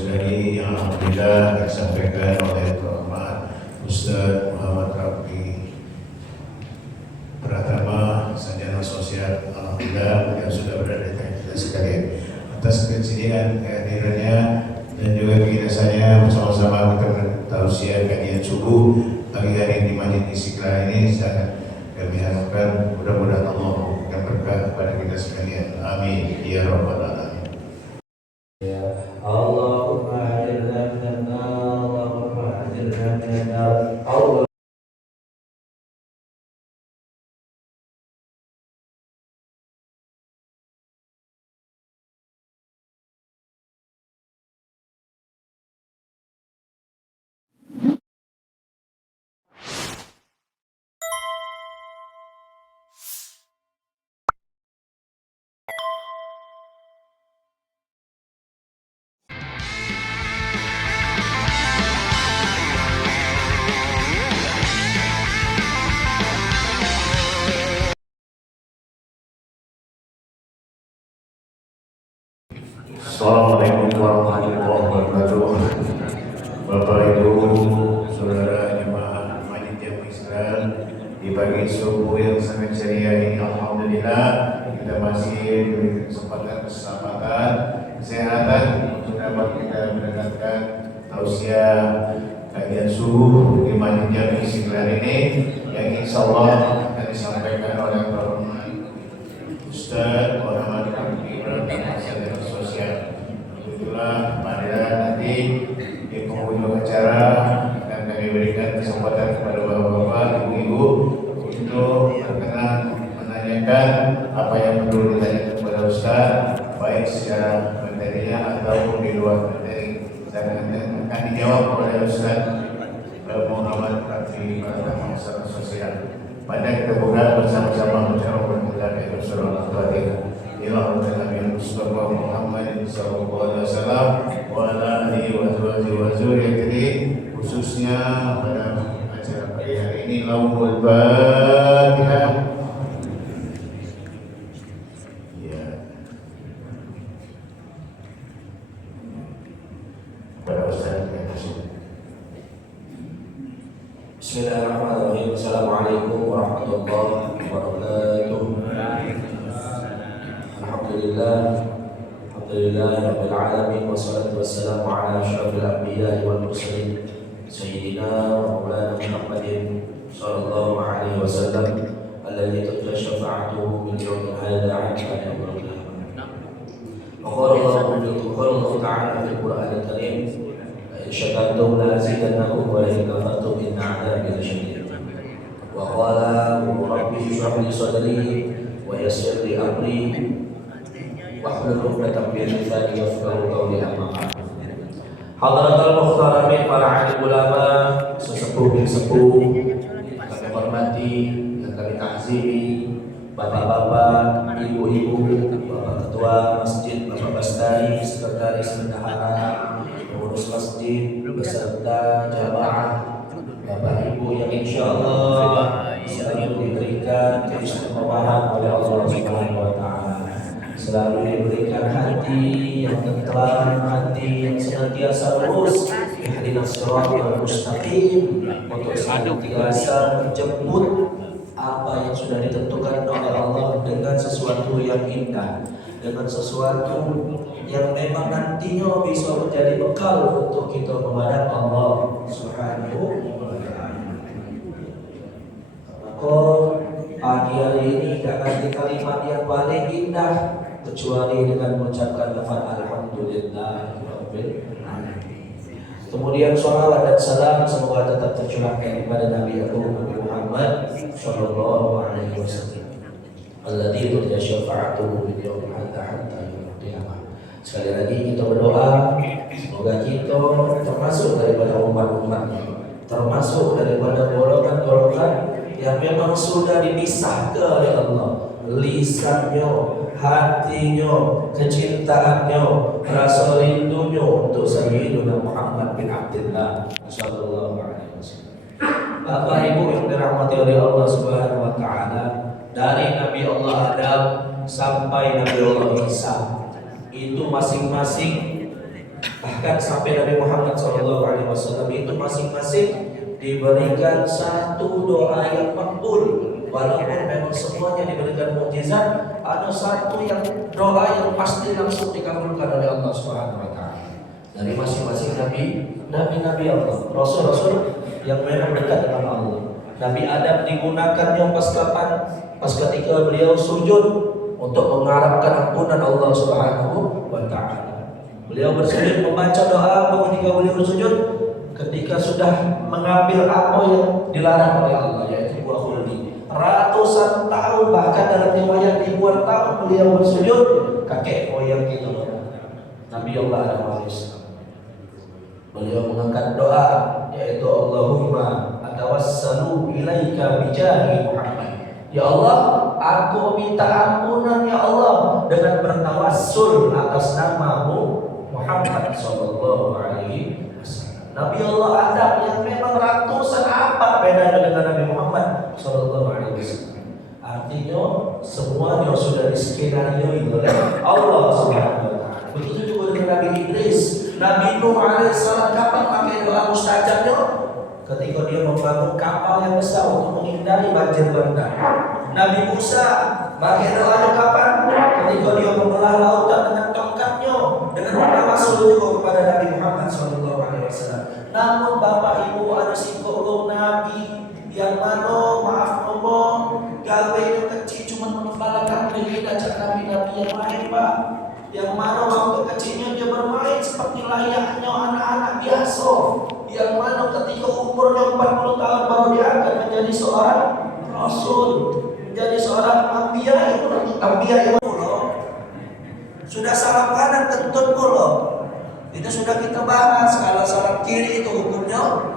saudari yang alhamdulillah disampaikan oleh Prof. Ustaz Muhammad Rafi Pratama, sarjana sosial, alhamdulillah yang sudah berada di tengah kita sekalian. Atas kehadirannya dan juga kegiatannya bersama-sama kita bertausiah kajian subuh pagi hari di Masjid Istiqlal ini sangat kami harapkan mudah-mudahan Allah memberikan berkah kepada kita sekalian. Amin ya rabbal alamin. Allahumma ajirna minan nar, Allahumma ajirna minan nar. Assalamualaikum warahmatullahi wabarakatuh. Bapak Ibu, saudara jemaah Masjid Jami Israel, di pagi subuh yang sangat ceria ini, alhamdulillah kita masih diberi kesempatan kesehatan untuk dapat kita mendengarkan tausiah kajian subuh di Masjid Jami Israel ini yang insya Allah akan disampaikan oleh Bapak Ustaz Muhammad Rafi Pratama, sarjana sosial. Itulah pada nanti di penghujung acara akan kami berikan kesempatan kepada bapak-bapak, ibu-ibu untuk berkenan menanyakan apa yang perlu ditanyakan kepada Ustaz, baik secara materinya ataupun di luar materi. Dan akan dijawab oleh Ustaz Muhammad Rafi Pratama, sarjana sosial. Pada kita buka bersama-sama mengucapkan bermula surah Al-Fatihah. Nabi Mustafa Muhammad sallallahu alaihi wasallam wa ala alihi wa zurriyyatihi, khususnya pada acara pagi hari ini Laumul Fatihah. Ya. Pada Ustaz yang kasih. Bismillahirrahmanirrahim. Assalamualaikum warahmatullahi wabarakatuh. Alhamdulillah rabbil alamin, wassalatu wassalamu ala asyrafil anbiya'i wal mursalin sayyidina wa maulana Muhammadin sallallahu alaihi wasallam alladzi turja syafa'atuhu min yawmil hadha 'ala yawmil qiyamah. Wa qala Allah ta'ala fil Qur'anil Karim, in syakartum la azidannakum wa in kafartum inna 'adzabi lasyadid. Wa qala rabbi shrah li sadri wa yassir li amri wahlul 'uqdatam min lisani yafqahu qawli. Amma ba'du. Hadratul muhtaramin, para alim ulama, sesepuh bin sepuh, kami hormati dan kami takzimi, bapak-bapak, ibu-ibu, bapak ketua masjid, bapak bastari, sekretaris bendahara, pengurus masjid beserta jamaah, bapak ibu yang insyaallah selalu diberikan keistiqomahan oleh Allah Subhanahu wa taala, selalu diberikan hati yang tentram, hati yang senantiasa lurus, ihdinas shiratal mustaqim, untuk senantiasa menjemput apa yang sudah ditentukan oleh Allah dengan sesuatu yang indah, dengan sesuatu yang memang nantinya bisa menjadi bekal untuk kita menghadap Allah Subhanahu wa taala. Maka pagi hari ini gak ganti kalimat yang paling indah kecuali dengan mengucapkan lafaz alhamdulillah rabbil alamin. Kemudian shalawat dan salam semoga tetap tercurahkan kepada Nabi Agung Nabi Muhammad sallallahu alaihi wasallam alladzi turja syafa'atuhu bil yawmil hatta yaumil qiyamah. Sekali lagi kita berdoa semoga kita termasuk daripada umat-umatnya, termasuk daripada golongan-golongan yang memang sudah dipisahkan oleh Allah, lisannya, hatinya, kecintaannya, rasa rindunya untuk Sayyidina Muhammad bin Abdullah sallallahu alaihi wasallam. Bapak Ibu yang dirahmati oleh Allah Subhanahu wa taala, dari Nabi Allah Adam sampai Nabi Allah Isa, itu masing-masing Bahkan sampai Nabi Muhammad SAW itu masing-masing diberikan satu doa yang makbul. Walaupun memang semuanya diberikan mukjizat, ada satu yang doa yang pasti langsung dikabulkan oleh Allah Subhanahu wa taala. Dari masing-masing nabi Allah, rasul-rasul yang memang dekat dengan Allah. Nabi Adam digunakannya pas kapan? Pas ketika beliau sujud untuk mengharapkan ampunan Allah Subhanahu wa taala. Beliau bersujud membaca doa ketika beliau bersujud ketika sudah mengambil apa yang dilarang oleh Allah, yaitu buah khuldi. Ratusan tahun, bahkan dalam riwayat ribuan tahun beliau bersujud, kakek moyang kita Nabi Allah Adam alaihissalam. Beliau mengangkat doa, yaitu Allahumma atawassalu ilaika bijahi Muhammad. Ya Allah, aku minta ampunan ya Allah dengan bertawassul atas namamu Muhammad sallallahu alaihi wasallam. Nabi Allah Adam yang memang ratusan abad bedanya dengan Nabi Muhammad sallallahu alaihi wasallam. Artinya semuanya sudah diskenarioin oleh Allah Subhanahu wa taala. Begitu juga dengan Nabi Idris, Nabi Nuh alaihissalam. Kapan pakai doa mustajabnya? Ketika dia membangun kapal yang besar untuk menghindari banjir bandang. Nabi Musa pakai doanya kapan? Ketika dia membelah lautan dengan tongkatnya, dengan bertawassul juga kepada Nabi Muhammad SAW. Namun Bapak Ibu ada singkong Nabi yang mana maaf ngomong gawe yang kecil cuma mengembalakan diri ajak Nabi-Nabi yang lain Pak. Yang mana waktu kecilnya dia bermain seperti layaknya anak-anak biasa. Yang mana ketika umurnya 40 tahun baru diangkat menjadi seorang rasul, menjadi seorang anbiya yang sudah salam kanan kentut pula. Itu sudah kita bahas. Kalau salam kiri itu hukumnya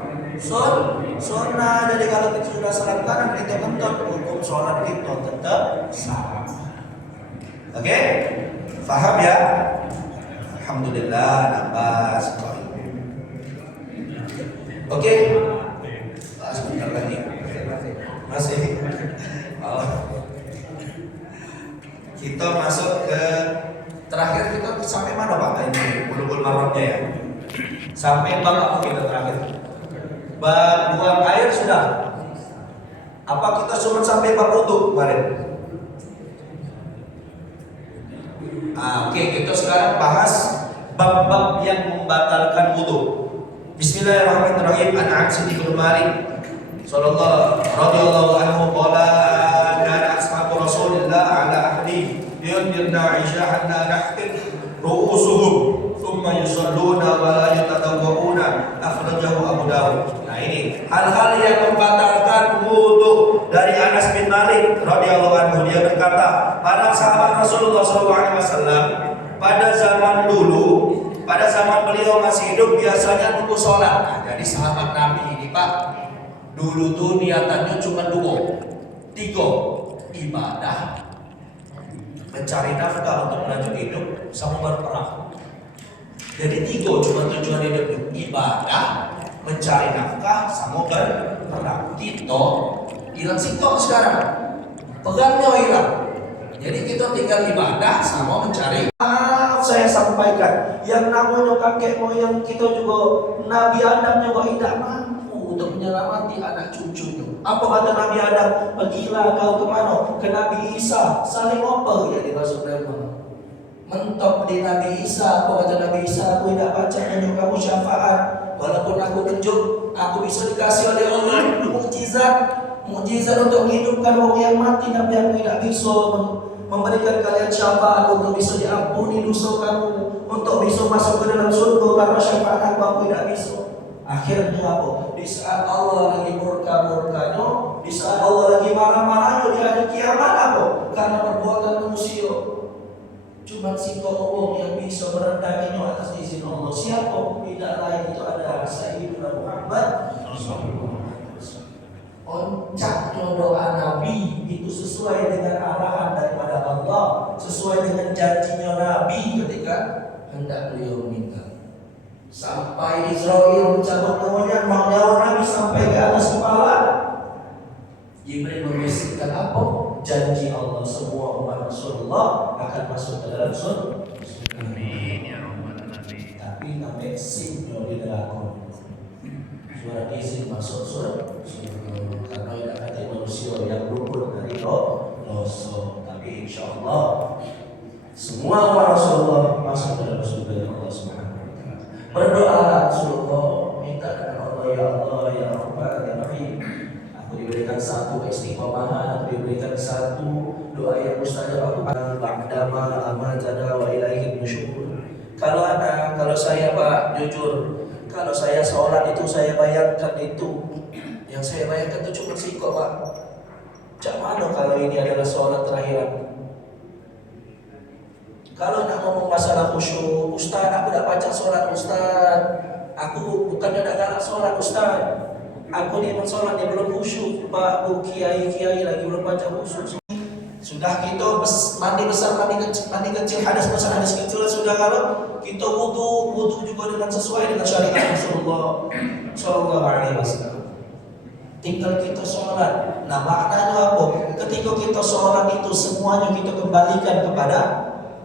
sunnah. Jadi kalau kita sudah salam kanan kita kentut, hukum sholat kita tetap sah. Oke? Faham ya? Alhamdulillah nambah sekali. Oke? Sebentar lagi. Masih. Kita masuk ke terakhir, kita sampai mana Pak? Ini bulu-bulu marahnya ya. Sampai bab apa kita terakhir? Bab buang air sudah. Apa kita cuma sampai bab wudu kemarin? Oke, kita sekarang bahas bab-bab yang membatalkan wudu. Bismillahirrahmanirrahim. An Anas bin Malik radhiyallahu anhu qala kana ashabu Rasulillah ala ahli yundirna Aisyah anna nahtin ru'usuhum thumma yusalluna wa la yatadawwuna, akhrajahu Abu Dawud. Nah ini hal-hal yang membatalkan wudu dari Anas bin Malik radhiyallahu anhu. Dia berkata, para sahabat Rasulullah SAW pada zaman dulu, pada zaman beliau masih hidup biasanya nunggu sholat. Nah, jadi sahabat Nabi ini Pak, dulu tuh niatannya cuma 3: ibadah, mencari nafkah untuk melanjut hidup, sama berperang. Jadi 3 cuma tujuan hidup: ibadah, mencari nafkah, sama berperang. Kita hilang sikap sekarang, pegangnya hilang. Jadi kita tinggal ibadah sama mencari. Maaf saya sampaikan, yang namanya kakek moyang kita juga, Nabi Adam juga tidak mampu untuk menyelamati anak cucunya. Apa kata Nabi Adam? Pergilah kau kemana? Ke Nabi Isa. Saling apa ya di Rasulullah? Mentok di Nabi Isa. Apa kata Nabi Isa? Aku tidak baca hanya kamu syafaat. Walaupun aku kejut, aku bisa dikasih oleh Allah mukjizat untuk menghidupkan orang yang mati, tapi aku tidak bisa memberikan kalian syafaat untuk bisa diampuni dosa kamu, untuk bisa masuk ke dalam surga karena syafaat aku tidak bisa. Akhirnya apa? Di saat Allah lagi murka-murkanya, di saat Allah lagi marah-marahnya di hari kiamat apa? Karena perbuatan manusia. Cuma si Allah yang bisa merendahinya atas izin Allah. Siapa? Tidak lain itu adalah Sayyidina Muhammad. Oncaknya doa Nabi itu sesuai dengan arahan daripada Allah, sesuai dengan janjinya Nabi ketika hendak beliau meninggal. Sampai Israel mencabut nyawanya, nyawa Nabi sampai ke atas kepala. Jibril membisikkan apa? Janji Allah semua umat Rasulullah akan masuk ke dalam surga. Amin ya rabbal alamin. Tapi sampai sinyo di dalam surat izin masuk surat karena tidak kata manusia yang luput dari dosa, tapi insya Allah semua orang Rasulullah masuk dalam surga Allah Subhanahu wa taala. Berdoa Rasulullah, minta kepada Allah, ya Allah, ya Rahman, ya Rahim. Aku diberikan satu istiqomah, aku diberikan satu doa yang mustajab. Aku ba'dama amatana wa ilaihi nusyur. Kalau saya Pak jujur, kalau saya sholat itu saya bayangkan itu, yang saya bayangkan itu cuma siko Pak. Cak mana kalau ini adalah sholat terakhir? Kalau nak ngomong masalah khusyuk, Ustaz, aku dah baca sholat Ustaz. Aku bukannya dah galak sholat Ustaz. Aku ni memang sholat ni belum khusyuk Pak, bu kiai lagi belum baca khusyuk. Sudah kita mandi besar, mandi kecil, hadas besar, hadas kecil sudah. Kalau kita wudu juga dengan sesuai dengan syariat Rasulullah Sallallahu Alaihi Wasallam. Tinggal kita sholat. Nah maknanya apa? Ketika kita sholat itu semuanya kita kembalikan kepada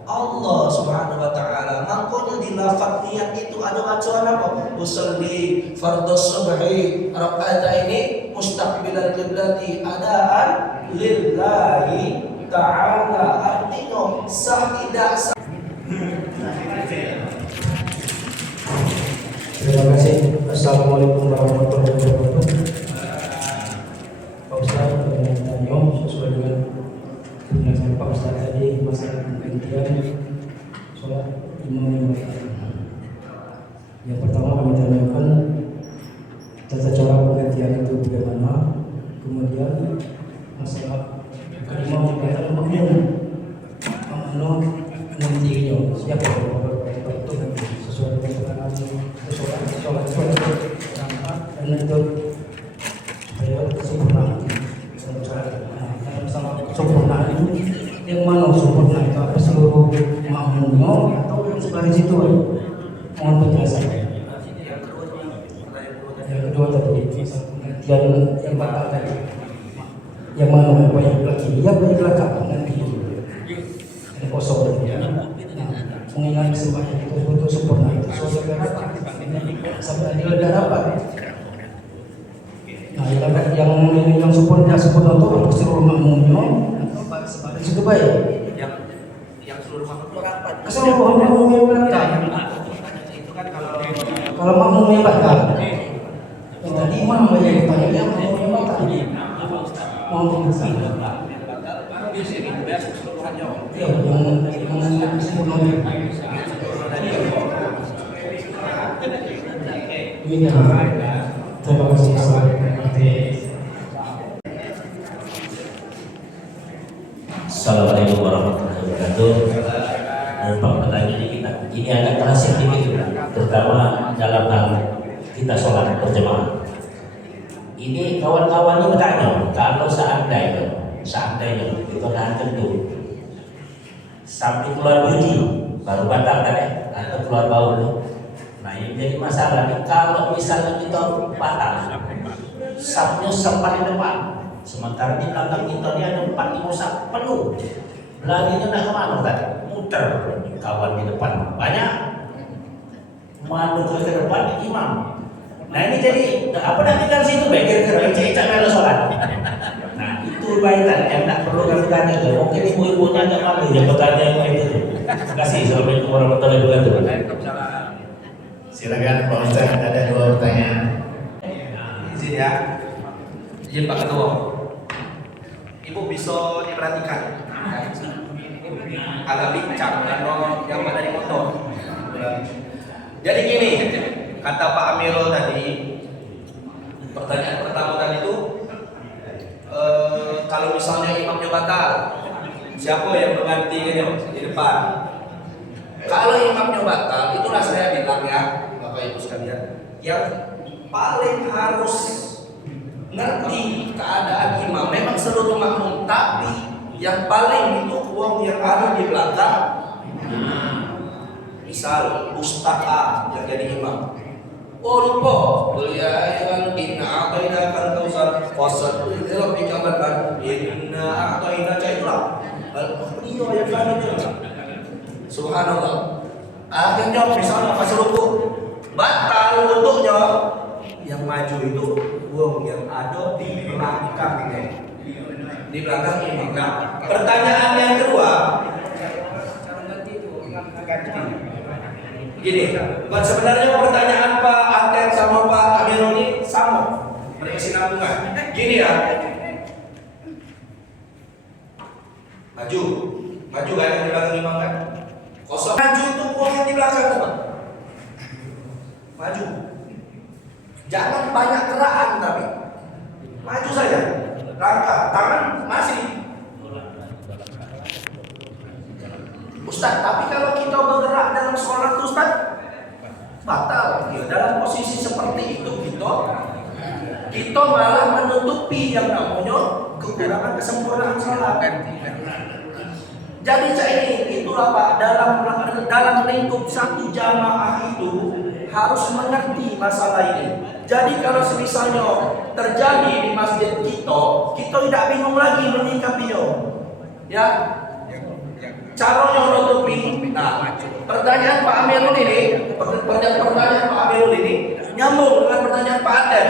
Allah Subhanahu wa taala. Makanya di lafaz niat itu ada bacaan apa? Usolli fardhus subhi raka'ataini mustaqbilal qiblati adaan lillahi ta'ala. Artinya sah tidak sah. Terima kasih. Assalamualaikum warahmatullahi wabarakatuh. Pak Ustaz, pertanyaan sesuai dengan penjelasan Pak Ustaz tadi masalah penghentian sholat imam yang berjamaah. Yang pertama kami tanyakan tata cara penghentian itu bagaimana, kemudian masalah imam yang berjamaah makmum nantinya siapa yang itu sesuai dengan keterangan sholat dan itu supaya sempurna. Sempurna itu yang mana sempurna itu? Apa seluruh makmumnya atau yang sebelah situ? Mohon penjelasan. Yang kedua tadi yang batal tadi. Yang mana apa yang belakang? Ya baik belakang nanti. Ada kosong tadi. Mengingat sembahyang itu betul sempurna itu. Saudara sampai adil dan dapat. Nah, yang sempurna itu apa seluruh makmumnya atau sebagai situ baik? Yang seluruh makmum itu rapat. Keseluruhan makmum yang batal. Itu kan Kalau makmum yang batal. Tadi imam yang bertanya yang makmum yang batal. Mau penjelasan. Ya, yang sempurna itu. Demikian. Terima kasih. Assalamualaikum warahmatullahi wabarakatuh. Pak pertanyaan ini agak rahasia sedikit, terutama dalam hal kita sholat berjamaah. Ini kawan-kawan ini bertanya, kalau seandainya kita tahan tentu sampai keluar bunyi baru batal kan ya, atau keluar bau. Nah ini jadi masalah nih, kalau misalnya kita batal sapnya sempat di depan, sementara di belakang kita ini ada 4 sap penuh, belakangnya nak kemana kan? Muter kawan di depan banyak, madu ke depan imam. Nah ini jadi apa nak tinggal situ kira-kira ecek-ecek melo sholat. Nah itu baitan yang tak perlu kami tanya ke. Mungkin ibu-ibunya agak malu yang bertanya yang itu. Terima kasih. Assalamualaikum warahmatullahi wabarakatuh. Silakan Pak Ustaz, ada 2 pertanyaan. Izin ya, izin Pak Ketua. Ibu bisa diperhatikan agak bincang karena yang ada di motor. Jadi gini, kata Pak Amirul tadi, pertanyaan pertama tadi itu kalau misalnya imamnya batal, siapa yang menggantinya di depan? Kalau imamnya batal, itulah saya bilang ya, Bapak Ibu sekalian, yang paling harus ngerti keadaan imam. Memang seluruh makmum, tapi yang paling itu uang yang ada di belakang. Misal Ustaz A yang jadi imam. Oh lupa, ya ayyuhalladzina a'tainakal kautsar fassalli li rabbika wanhar inna a'tainaka itulah. Iya yang kami. Subhanallah. Akhirnya misalnya pas ruku itu wong yang ada di belakangnya, di belakang imam. Nah, pertanyaan yang kedua, gini, sebenarnya pertanyaan Pak Aten sama Pak Amirul ini sama, berkesinambungan. Gini ya, maju kan yang di belakang imam kan? Kosong. Maju itu uang yang di belakang Pak. Maju. Jangan banyak gerakan tapi maju saja. Langkah, tangan masih. Ustaz, tapi kalau kita bergerak dalam sholat Ustaz, batal. Ya, dalam posisi seperti itu kita malah menutupi yang namanya kekurangan kesempurnaan sholat. Jadi ini itulah Pak, dalam lingkup satu jamaah itu harus mengerti masalah ini. Jadi kalau misalnya terjadi di masjid kita tidak bingung lagi menyikapinya. Ya, caranya menutupi. Nah, pertanyaan Pak Amirul ini, pertanyaan Pak Amirul ini nyambung dengan pertanyaan Pak Aden.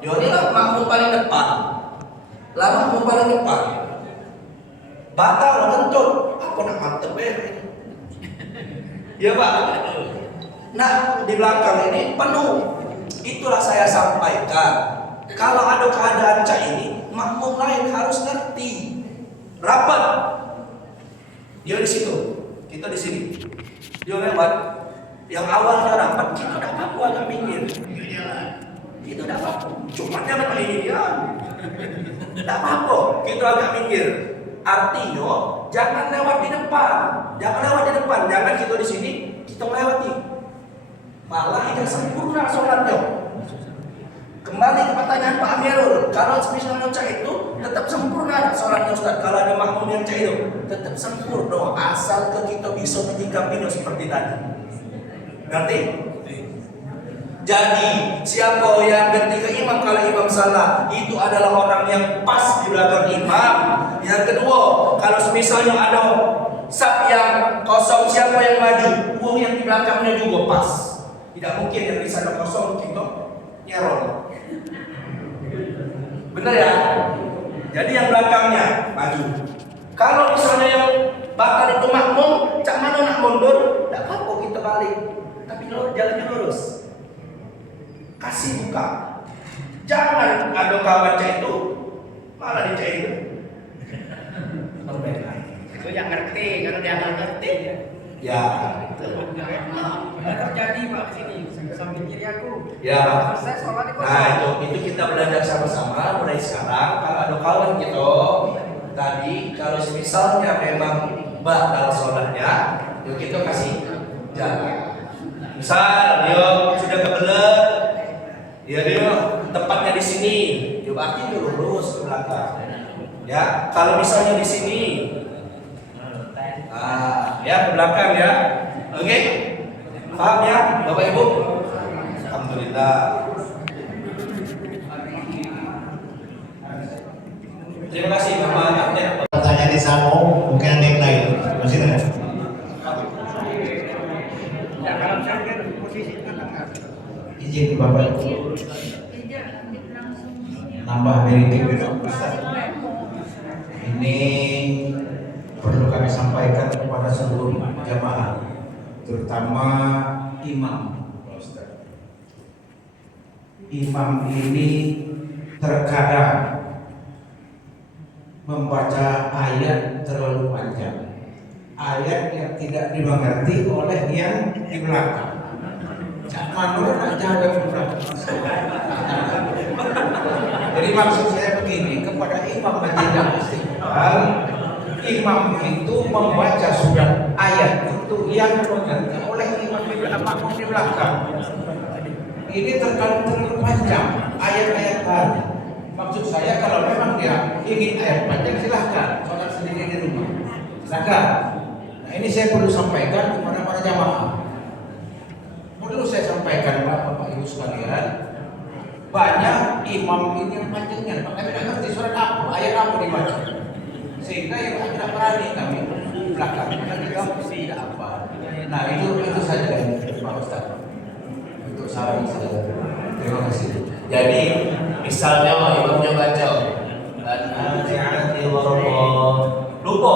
Dia ini lah makmum paling depan. Lah makmum paling depan. Batal kentut. Apa nak mantep ya Pak. Nah, di belakang ini penuh. Itulah saya sampaikan. Kalau ada keadaan cak ini, makmum lain harus ngerti. Rapat. Dia di situ, kita di sini. Dia lewat. Yang awalnya rapat, kita tidak apa-apa agak minggir. Kita tidak apa-apa. Cuma jangan ini dia. Tidak apa-apa. Kita agak minggir. Artinya jangan lewat di depan. Jangan kita di sini kita melewati. Malah tidak sempurna sholatnya. Kembali ke pertanyaan Pak Amirul, kalau misalnya cak itu tetap sempurna sholatnya Ustaz. Kalau ada makmum yang cak itu tetap sempurna, asal kita bisa menyikapinya seperti tadi. Ngerti? Jadi siapa yang ketika imam kalau imam salah itu adalah orang yang pas di belakang imam. Yang kedua, kalau misalnya ada saf yang kosong, siapa yang maju? Uang yang di belakangnya juga pas. Tidak mungkin yang di sana kosong kita nyerol. Benar ya? Jadi yang belakangnya maju. Kalau misalnya yang bakal itu makmum, cak mana nak mundur? Tidak apa-apa kita balik. Tapi jalannya lurus. Kasih buka. Jangan ada kawan cak itu malah dicak itu. Itu yang ngerti, kalau dia nggak ngerti ya. Terjadi Pak sini samping kiri aku. Ya. Saya sholat di kosong. Nah itu kita belajar sama-sama mulai sekarang. Kalau ada kawan kita tadi, kalau misalnya memang batal sholatnya, yuk kita kasih jalan. Misal dia sudah kebelet, dia tepatnya di sini, dia berarti dia lurus ke belakang. Ya, kalau misalnya di sini, ya ke belakang ya, oke? Paham ya, Bapak Ibu? Alhamdulillah. Terima kasih Bapak Kapten. Pertanyaan di Samo, mungkin ada yang lain. Masih ada? Ya kalau saya posisi tengah. Izin Bapak Ibu nambah dari Ustaz. Ini perlu kami sampaikan kepada seluruh jamaah, terutama imam. Imam ini terkadang membaca ayat terlalu panjang, ayat yang tidak dimengerti oleh yang di belakang. Manur jaga belakang. Jadi maksud saya begini, kepada imam masjid yang istiqlal, imam itu membaca surat ayat itu yang dimengerti oleh imam di belakang. Ini terlalu panjang ayat-ayat tadi. Maksud saya kalau memang dia ingin ayat panjang silahkan sholat sendiri di rumah, silahkan. Nah ini saya perlu sampaikan kepada para jamaah. Perlu saya sampaikan Bapak Ibu sekalian, banyak imam ini yang panjangnya, kami tidak ngerti surat apa, ayat apa dibaca, sehingga yang tidak berani kami belakang karena kita tidak apa. Nah itu saja Pak Ustaz untuk saran saya. Terima kasih. Jadi misalnya imamnya baca an-nazi'ati gharqa, lupa.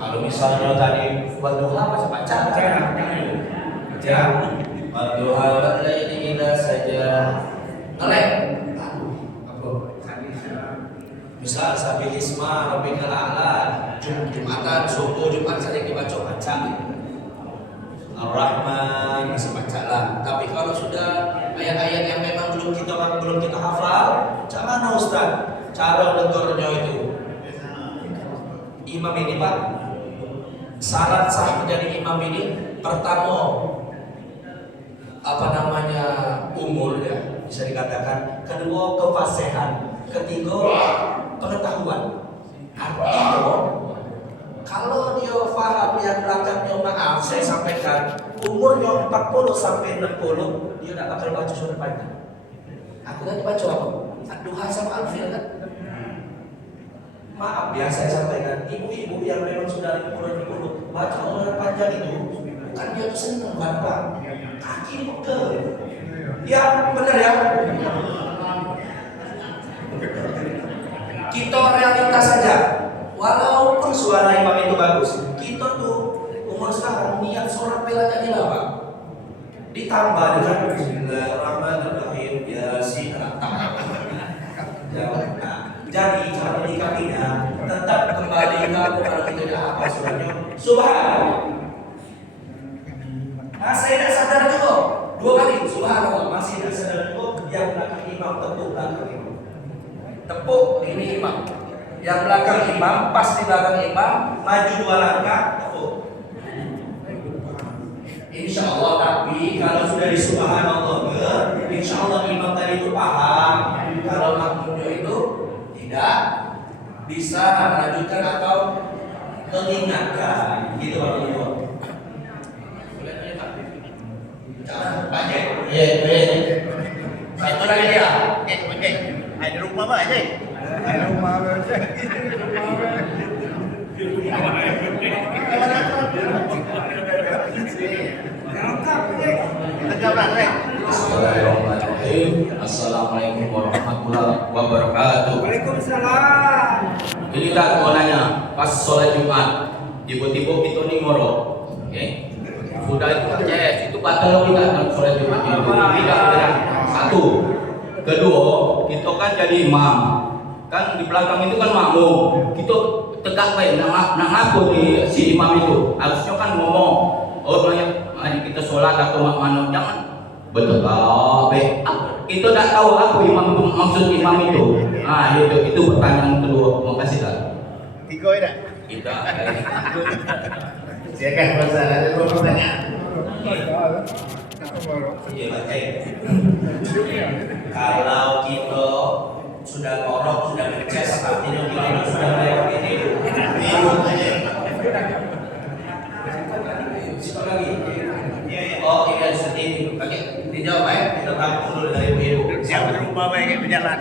Kalau misalnya tadi wadduha baca wadduha wal-laili idza saja ngelek. Misal sabil isma rabbikal a'la, Jumatan, subuh, Jumat saja dibaca Ar-Rahman masih bacalah. Tapi kalau sudah ayat-ayat yang memang belum kita hafal, jangan Ustaz. Cara negornya itu. Imam ini Pak, syarat sah menjadi imam ini pertama umur ya, bisa dikatakan. Kedua kefasihan, ketiga pengetahuan. Artinya kalau dia faham yang belakangnya, maaf saya sampaikan, umurnya 40 sampai 60 dia tidak bakal baca surat panjang. Aku tadi baca apa? Ad-Duha sama Al-Fil kan? Maaf ya saya sampaikan, ibu-ibu yang memang sudah 50 baca surat panjang itu bukan dia tuh senang Pak, kaki pegel. Ya benar ya. Kita realitas saja. Walaupun suara imam itu bagus, kita tuh umur sekarang niat sholat bela jadi Pak. Ditambah dengan Bismillahirrahmanirrahim, Yasin. Jadi cara menyikapinya tetap kembali kalau kita tidak hafal suratnya. Subhanallah. Nah, saya tidak sadar juga 2 kali Subhanallah, masih tidak sadar juga yang belakang imam tepuk belakang imam. Tepuk ini imam. Yang belakang imam, pas di belakang imam, maju 2 langkah, tepuk. Insya Allah, tapi kalau sudah di subhanallah, insya Allah imam tadi itu paham. Kalau makmumnya itu tidak bisa melanjutkan atau mengingatkan, gitu Pak Ibu. Jangan banyak. Iya. Satu lagi ya. Ada rumah Pak aja. Ada rumah aja. Bismillahirrahmanirrahim. Assalamualaikum warahmatullahi wabarakatuh. Waalaikumsalam. Ini tak mau nanya, pas sholat Jumat, tiba-tiba kita nih ngorok, oke? Sudah itu cek, itu batal kita kan sholat Jumat itu tidak. Satu, kedua, kita kan jadi imam, kan di belakang itu kan makmum, kita tegak baik, nak ngaku di si imam itu, harusnya kan ngomong, oh banyak, mari kita sholat atau mana, jangan betul baik. Kita tak tahu apa imam itu, maksud imam itu. Nah itu pertanyaan kedua. Terima kasih tak. 3 ya. Tidak. Silakan Ustaz, ada 2 pertanyaan. Iya baik. Kalau kita sudah ngorok, sudah ngecas, artinya kita sudah melewati itu. Siapa lagi? Oh iya seperti itu. Oke, dijawab ya. Kita tampung dulu dari ibu. Siapa rumah baik berjalan.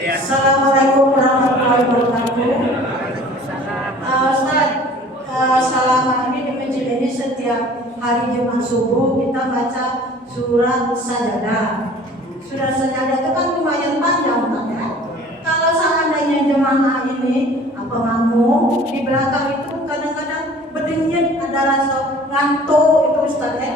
Assalamualaikum warahmatullahi wabarakatuh. Ustaz, selama ini di masjid ini setiap hari Jumat subuh kita baca surat sajadah. Surat sajadah itu kan lumayan panjang, Ustaz ya. Kalau seandainya jemaah ini makmum di belakang itu kadang-kadang berdenyut, ada rasa ngantuk itu Ustaz ya.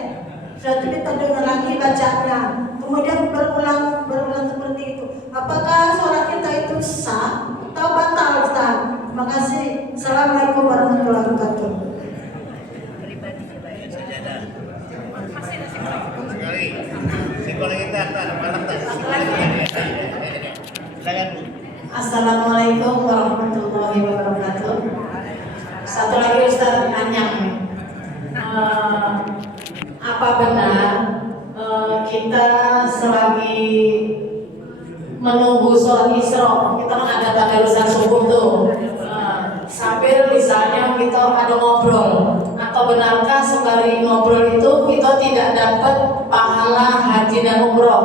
Sudah kita dengar lagi bacanya, kemudian berulang seperti itu. Apakah sholat kita itu sah atau batal Ustaz? Terima kasih. Assalamualaikum warahmatullahi wabarakatuh. Assalamualaikum warahmatullahi wabarakatuh. Satu lagi Ustaz nanya, apa benar kita selagi menunggu sholat Isra, kita kan ada tadarusan subuh tuh, sambil misalnya kita ada ngobrol, atau benarkah sembari ngobrol itu kita tidak dapat pahala haji dan umroh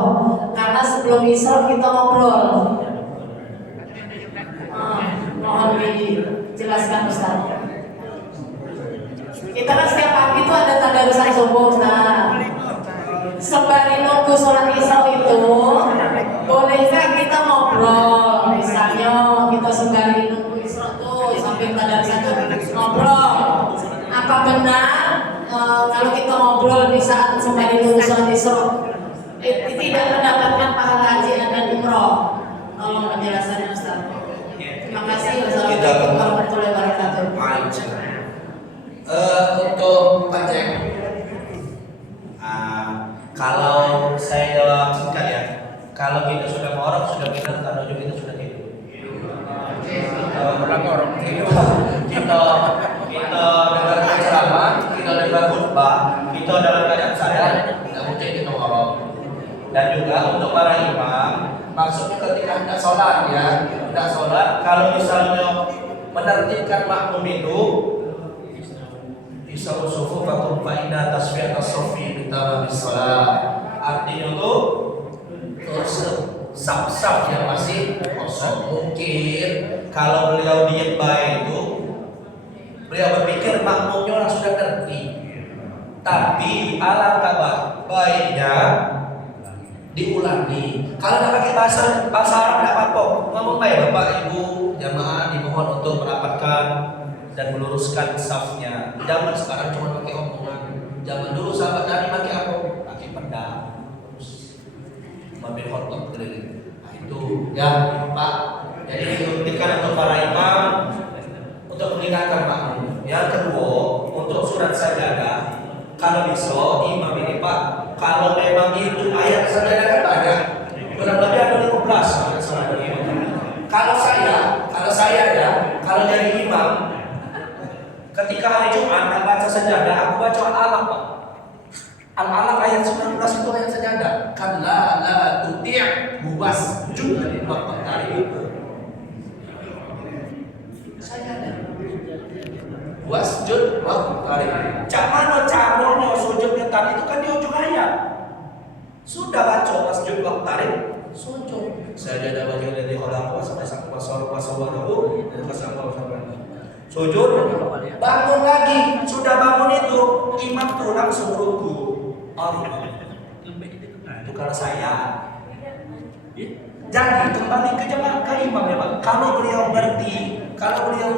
karena sebelum Isra kita ngobrol? Mohon di benar kalau kita ngobrol di saat sembari lulusan Isra tidak mendapatkan pahala haji dan umroh. Tolong penjelasannya Ustaz. Terima kasih. Wassalamualaikum warahmatullahi wabarakatuh. Untuk Pak Jack, kalau saya jawab singkat ya, kalau kita sudah ngorok sudah benar, kalau kita sudah tidur. Kita dengar ceramah, kita dengar khutbah, kita dalam keadaan sadar, tidak mungkin kita ngorok. Dan juga untuk para imam, maksudnya ketika hendak sholat ya, hendak sholat, kalau misalnya menertibkan makmum itu Isau sufu fatum fa'inna tasfi'at as-sufi bintara bis-salat. Artinya itu terus saf-saf yang masih kosong. Mungkin kalau beliau diet baik itu beliau berpikir makmumnya orang sudah ngerti. Tapi alangkah baiknya diulangi. Kalau nggak pakai bahasa Arab nggak apa-apa. Ngomong baik Bapak Ibu jamaah dimohon untuk merapatkan dan meluruskan safnya. Zaman sekarang cuma pakai omongan. Zaman dulu sahabat Nabi pakai apa? Pakai pedang. Terus mobil hotdog keliling. Nah itu ya Pak. Jadi diberikan untuk para imam untuk mengingatkan makmum. Yang kedua untuk surat sajadah. Kalau bisa imam ini Pak, kalau memang itu ayat sajadah kan banyak. Kurang lebih ada 15 ayat sajadah. Kalau saya ya, kalau jadi imam ketika hari Jumat nak baca sajadah, aku baca Al-Alaq Pak. Al-Alaq ayat 19 itu ayat sajadah. Kalla la tuti' wasjud waqtarib. Sajadah. Wasjud waqtarib. Cak mana caranya sujudnya tadi itu kan di ujung ayat. Sudah baca wasjud waqtarib, sujud. Sajadah bagi dari khalaq wa sabaq wa sawwarahu dan sujud, bangun lagi, sudah bangun itu imam tuh langsung ruku. Itu kalau saya. Jadi kembali ke jemaah ke imam ya Pak. Kalau beliau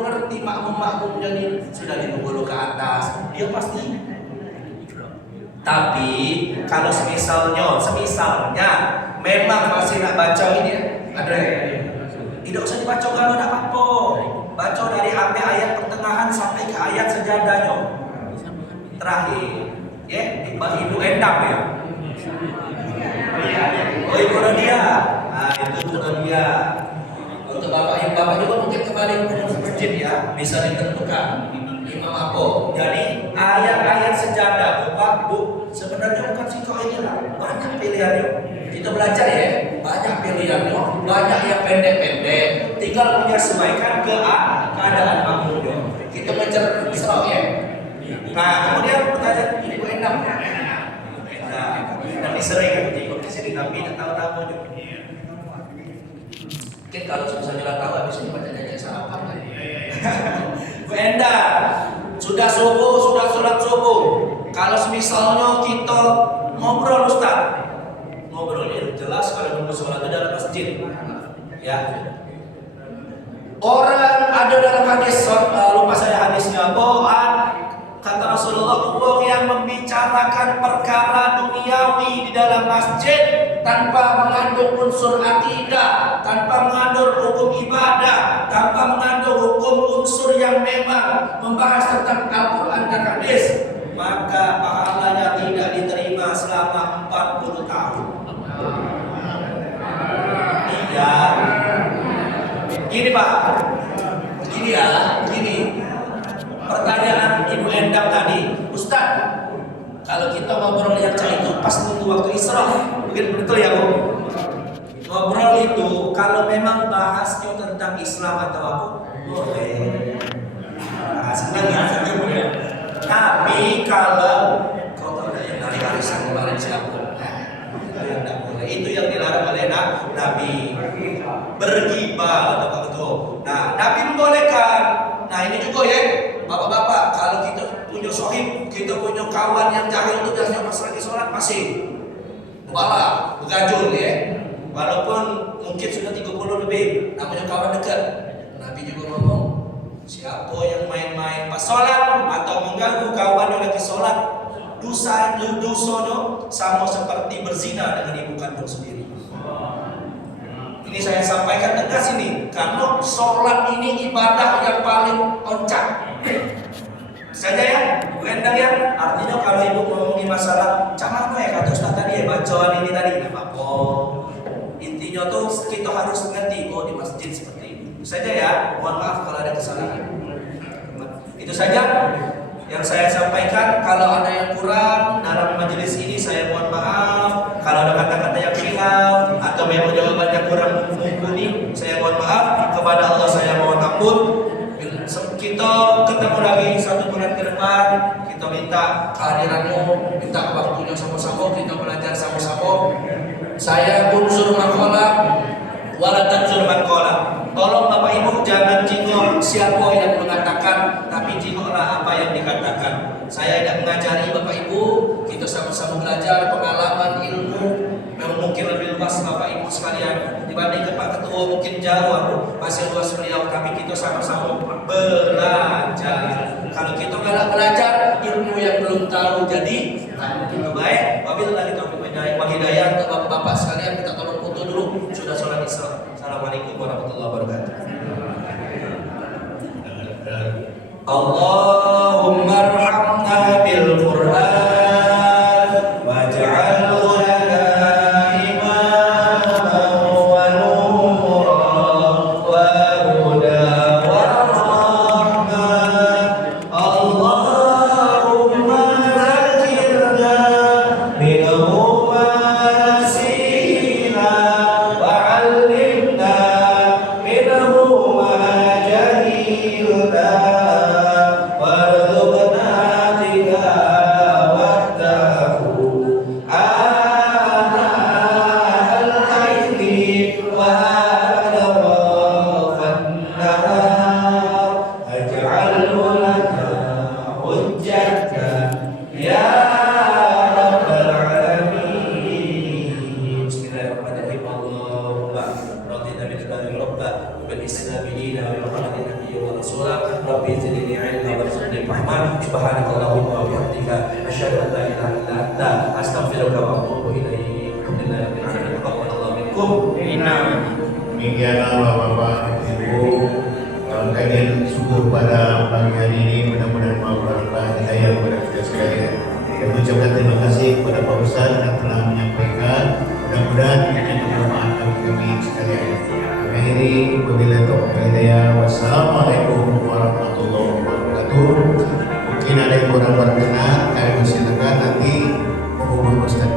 ngerti makmum jadi sudah dipukul ke atas, dia pasti. Tapi kalau semisalnya memang masih nak baca ini ada tidak usah dibaca kalau tidak apa-apa. Baca dari ayat pertengahan sampai ke ayat sejadahnya. Terakhir, ya, Ibu Endam ya. Oh Ibu Nadia, nah itu Ibu Nadia. Untuk bapak juga mungkin kembali ke masjid ya, bisa ditentukan imam apa. Jadi ayat-ayat sejadah, Bu, sebenarnya bukan sih kok ini lah, banyak pilihannya. Kita belajar ya, banyak pilihannya, banyak yang pendek-pendek. Tinggal menyesuaikan keadaan makmumnya. Kita belajar Isra ya. Nah, kemudian pertanyaan Ibu Endam. Nah, dan disering ikut di sini tapi tidak tahu juga. Mungkin kalau misalnya tidak tahu habis ini baca nyanyi sarapan kan. Bu Endam, sudah subuh, sudah sholat subuh. Kalau misalnya kita ngobrol Ustaz, ngobrolnya jelas kalau nunggu sholat itu dalam masjid. Ya. Orang ada dalam hadis, lupa saya hadisnya, bahwa kata Rasulullah, Allah yang membicarakan perkara duniawi di dalam masjid tanpa mengandung unsur akidah, tanpa mengandung hukum ibadah, tanpa mengandung hukum unsur yang memang membahas tentang Al-Quran dan hadis, maka pahalanya tidak diterima selama 40 tahun. Iya. Gini Pak, gini. Pertanyaan Ibu Endam tadi, Ustaz, kalau kita ngobrol yang itu pas tunggu waktu Isra, betul ya Bu? Ngobrol itu kalau memang bahasnya tentang Islam atau apa, boleh. Senang ya. Tapi kalau kau tahu yang dari warisan kemarin siapa? Yang tidak boleh. Itu yang dilarang oleh Nabi. Bergibah atau apa betul. Nah, Nabi membolehkan. Nah ini juga ya, bapak-bapak, kalau kita punya sohib, kita punya kawan yang jahil itu dan pas lagi sholat masih malah begajul ya. Walaupun mungkin sudah 30 lebih, namanya kawan dekat. Nabi juga ngomong, siapa yang main-main pas sholat atau mengganggu kawan dosono sama seperti berzina dengan ibu kandung sendiri. Ini saya sampaikan tegas ini, karena sholat ini ibadah yang paling oncak. Saja ya, bukan ya. Artinya kalau ibu ngomongin masalah, cama ya kata Ustaz tadi ya, bacaan ini tadi, nggak apa-apa. Intinya tuh kita harus ngerti, oh di masjid seperti ini. Itu saja ya, mohon maaf kalau ada kesalahan. Itu saja yang saya sampaikan. Kalau ada yang kurang dalam majelis ini, saya mohon maaf. Kalau ada kata-kata yang khilaf atau memang jawabannya kurang mumpuni, saya mohon maaf. Kepada Allah saya mohon ampun. Kita ketemu lagi 1 bulan ke depan. Kita minta kehadiranmu, minta waktunya sama-sama, kita belajar sama-sama. Saya unsur makola, walatan unsur makola. Tolong Bapak Ibu jangan jingok siapa yang mengatakan, tapi jingoklah apa yang dikatakan. Saya tidak mengajari Bapak Ibu, kita sama-sama belajar pengalaman ilmu yang mungkin lebih luas Bapak Ibu sekalian dibanding ke Pak Ketua, mungkin jauh masih luas beliau, tapi kita sama-sama belajar. Kalau kita nggak belajar, ilmu yang belum tahu jadi lebih baik. Wabillahi taufiq wal hidayah. Untuk Bapak-bapak sekalian, kita tolong foto dulu, sudah sholat isya. Assalamualaikum warahmatullahi wabarakatuh. Allahumma arhamna bil Qur'an waj'alhu lana imaman wa nuran wa hudan wa rahmah. Allahumma zakirna minhu ma nasina wa 'allimna minhu ma jahilna. Subhanakallahumma wa bihamdika asyhadu an la ilaha illa anta astaghfiruka wa atubu ilaik. Alhamdulillahirabbil alamin. Taqabbalallahu minkum. Demikianlah Bapak Ibu kajian subuh pada pagi hari ini, mudah-mudahan Allah hidayah kepada kita sekalian. Saya mengucapkan terima kasih kepada Pak Ustaz yang telah menyampaikan. Mudah-mudahan ini bermanfaat bagi kami sekalian. Kami akhiri wabillahi taufiq wal hidayah. Wassalamualaikum warahmatullahi wabarakatuh. Mungkin ada yang kurang berkenan, kami persilakan nanti menghubungi Ustaz